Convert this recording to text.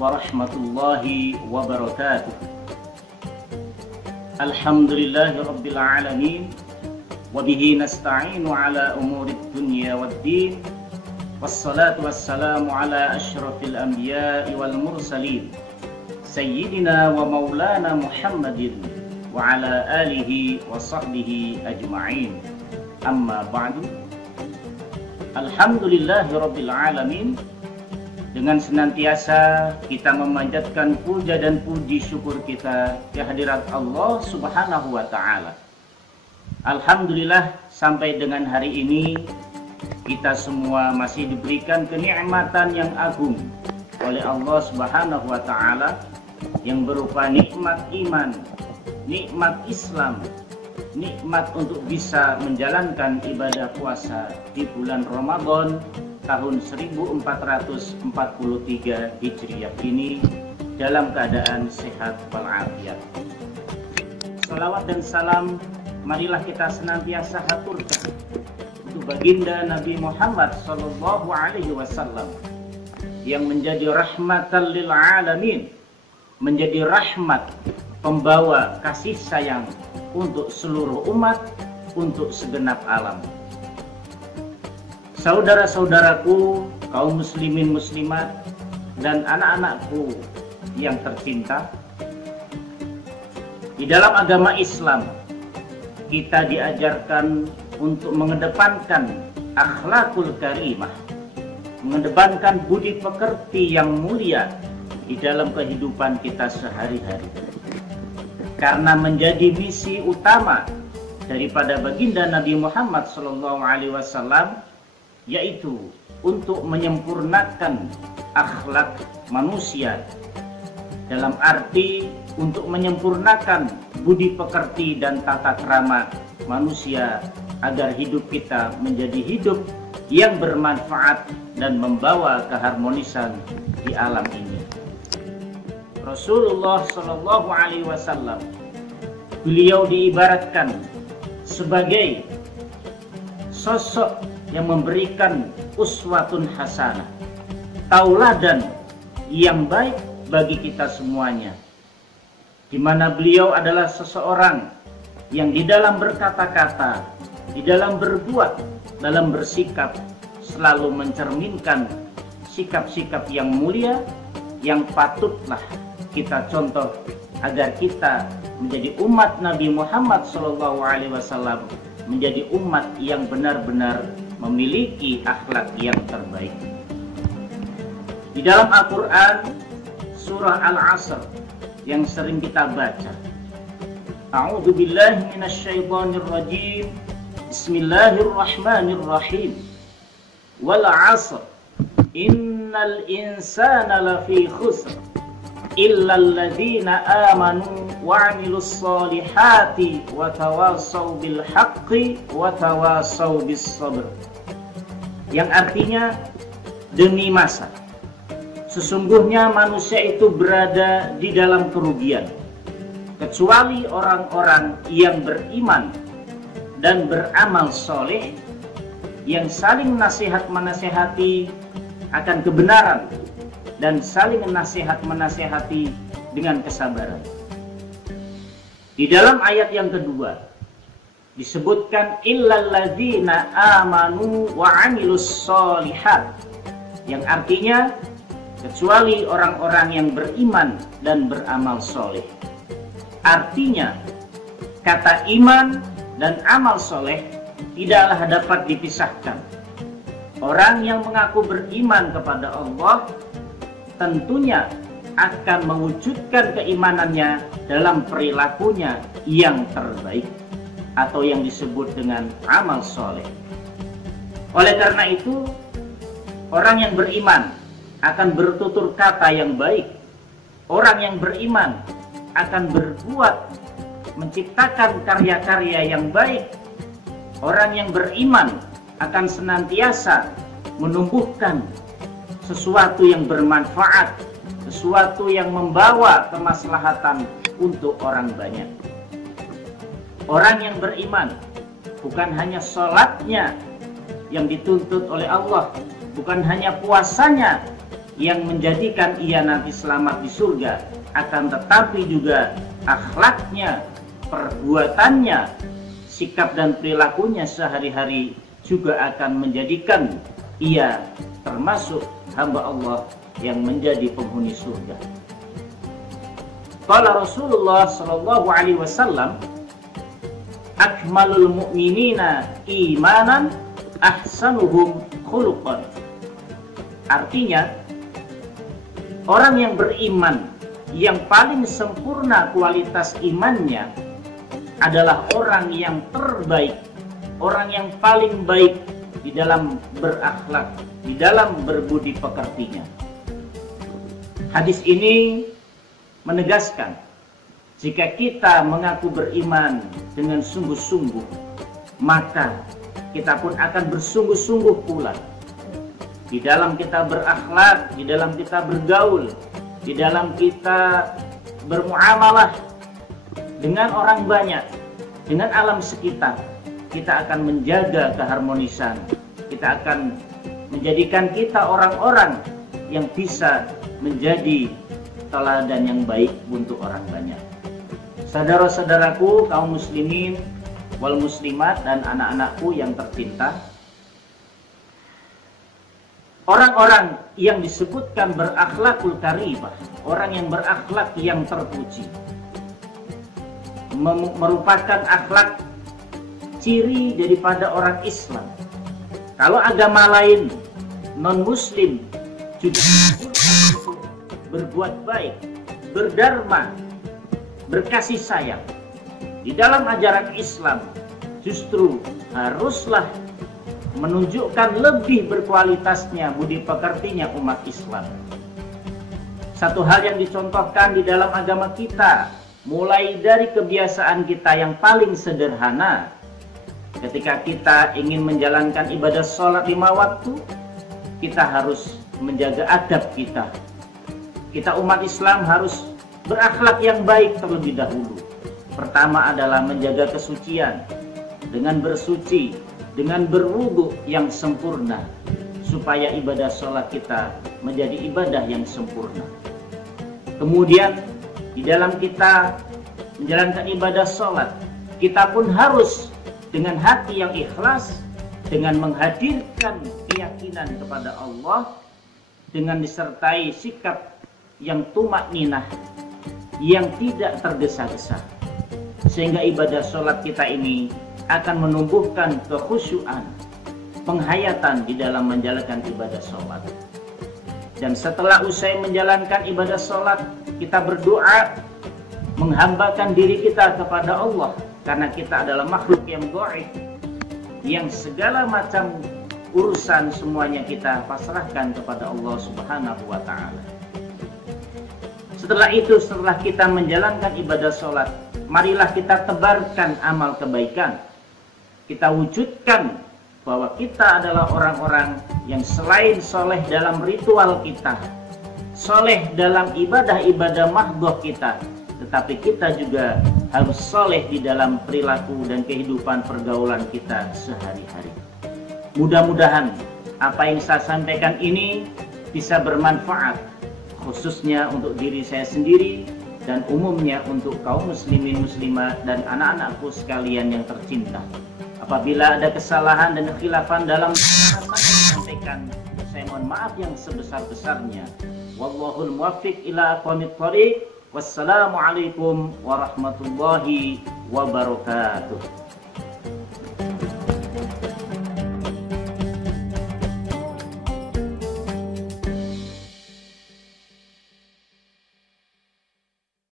warahmatullahi wabarakatuh. Alhamdulillahi rabbil alamin, wabihi nasta'inu ala umurid dunya waddin, wassalatu wassalamu ala ashrafil anbiya'i wal mursalin, sayyidina wa maulana Muhammadin wa ala alihi wa sahbihi ajma'in. Amma ba'du. Alhamdulillahi rabbil alamin. Dengan senantiasa kita memanjatkan puja dan puji syukur kita kehadirat Allah Subhanahu wa Ta'ala. Alhamdulillah, sampai dengan hari ini kita semua masih diberikan kenikmatan yang agung oleh Allah Subhanahu wa Ta'ala, yang berupa nikmat iman, nikmat Islam, nikmat untuk bisa menjalankan ibadah puasa di bulan Ramadan tahun 1443 Hijriah ini dalam keadaan sehat walafiat. Salawat dan salam marilah kita senantiasa haturkan untuk baginda Nabi Muhammad SAW yang menjadi rahmatan lil alamin, menjadi rahmat, pembawa kasih sayang untuk seluruh umat, untuk segenap alam. Saudara-saudaraku, kaum muslimin muslimat, dan anak-anakku yang tercinta, di dalam agama Islam kita diajarkan untuk mengedepankan akhlakul karimah, mengedepankan budi pekerti yang mulia di dalam kehidupan kita sehari-hari. Karena menjadi misi utama daripada baginda Nabi Muhammad SAW, yaitu untuk menyempurnakan akhlak manusia, dalam arti untuk menyempurnakan budi pekerti dan tata krama manusia agar hidup kita menjadi hidup yang bermanfaat dan membawa keharmonisan di alam ini. Rasulullah SAW, beliau diibaratkan sebagai sosok yang memberikan uswatun hasanah, tauladan yang baik bagi kita semuanya, di mana beliau adalah seseorang yang di dalam berkata-kata, di dalam berbuat, dalam bersikap selalu mencerminkan sikap-sikap yang mulia yang patutlah kita contoh agar kita menjadi umat Nabi Muhammad SAW, menjadi umat yang benar-benar memiliki akhlak yang terbaik. Di dalam Al-Quran surah Al-Asr yang sering kita baca, A'udzu billahi minasyaitonir rajim, Bismillahirrahmanirrahim, Wal 'asr, innal insana lafi khusr, illa alladzina amanu wa 'amilus solihati wa tawasaw bil haqqi wa tawasaw bis sabr. Yang artinya, demi masa, sesungguhnya manusia itu berada di dalam kerugian, kecuali orang-orang yang beriman dan beramal soleh, yang saling nasihat-menasihati akan kebenaran dan saling nasihat-menasihati dengan kesabaran. Di dalam ayat yang kedua disebutkan illalladzina amanu wa 'amilus solihat, yang artinya kecuali orang-orang yang beriman dan beramal soleh. Artinya kata iman dan amal soleh tidaklah dapat dipisahkan. Orang yang mengaku beriman kepada Allah tentunya akan mewujudkan keimanannya dalam perilakunya yang terbaik, atau yang disebut dengan amal soleh. Oleh karena itu, orang yang beriman akan bertutur kata yang baik. Orang yang beriman akan berbuat, menciptakan karya-karya yang baik. Orang yang beriman akan senantiasa menumbuhkan sesuatu yang bermanfaat, sesuatu yang membawa kemaslahatan untuk orang banyak. Orang yang beriman bukan hanya sholatnya yang dituntut oleh Allah, bukan hanya puasanya yang menjadikan ia nanti selamat di surga, akan tetapi juga akhlaknya, perbuatannya, sikap dan perilakunya sehari-hari juga akan menjadikan ia termasuk hamba Allah yang menjadi penghuni surga. Qala Rasulullah sallallahu alaihi wasallam, akmalul mu'minina imanan ahsanuhum khuluqan. Artinya, orang yang beriman yang paling sempurna kualitas imannya adalah orang yang terbaik, orang yang paling baik di dalam berakhlak, di dalam berbudi pekertinya. Hadis ini menegaskan, jika kita mengaku beriman dengan sungguh-sungguh, maka kita pun akan bersungguh-sungguh pula di dalam kita berakhlak, di dalam kita bergaul, di dalam kita bermuamalah dengan orang banyak, dengan alam sekitar. Kita akan menjaga keharmonisan, kita akan menjadikan kita orang-orang yang bisa menjadi teladan yang baik untuk orang banyak. Saudara-saudaraku kaum muslimin wal muslimat dan anak-anakku yang tercinta, orang-orang yang disebutkan berakhlakul karimah, orang yang berakhlak yang terpuji, merupakan akhlak ciri daripada orang Islam. Kalau agama lain, non-muslim juga berbuat baik, berdharma, berkasih sayang. Di dalam ajaran Islam justru haruslah menunjukkan lebih berkualitasnya budi pekertinya umat Islam. Satu hal yang dicontohkan di dalam agama kita, mulai dari kebiasaan kita yang paling sederhana, ketika kita ingin menjalankan ibadah sholat 5 waktu, kita harus menjaga adab kita. Kita umat Islam harus berakhlak yang baik terlebih dahulu. Pertama adalah menjaga kesucian, dengan bersuci, dengan berwudu yang sempurna, supaya ibadah sholat kita menjadi ibadah yang sempurna. Kemudian di dalam kita menjalankan ibadah sholat, kita pun harus dengan hati yang ikhlas, dengan menghadirkan keyakinan kepada Allah, dengan disertai sikap yang tumakninah, yang tidak tergesa-gesa, sehingga ibadah sholat kita ini akan menumbuhkan kekhusyuan, penghayatan di dalam menjalankan ibadah sholat. Dan setelah usai menjalankan ibadah sholat, kita berdoa, menghambakan diri kita kepada Allah, karena kita adalah makhluk yang dhaif, yang segala macam urusan semuanya kita pasrahkan kepada Allah Subhanahu wa ta'ala. Setelah itu, setelah kita menjalankan ibadah sholat, marilah kita tebarkan amal kebaikan. Kita wujudkan bahwa kita adalah orang-orang yang selain soleh dalam ritual kita, soleh dalam ibadah-ibadah mahdhah kita, tetapi kita juga harus soleh di dalam perilaku dan kehidupan pergaulan kita sehari-hari. Mudah-mudahan apa yang saya sampaikan ini bisa bermanfaat, khususnya untuk diri saya sendiri dan umumnya untuk kaum muslimin muslimat dan anak-anakku sekalian yang tercinta. Apabila ada kesalahan dan kekhilafan dalam apa yang disampaikan, saya mohon maaf yang sebesar-besarnya. Wallahul muwaffiq ila aqwamit thoriq. Wassalamualaikum warahmatullahi wabarakatuh.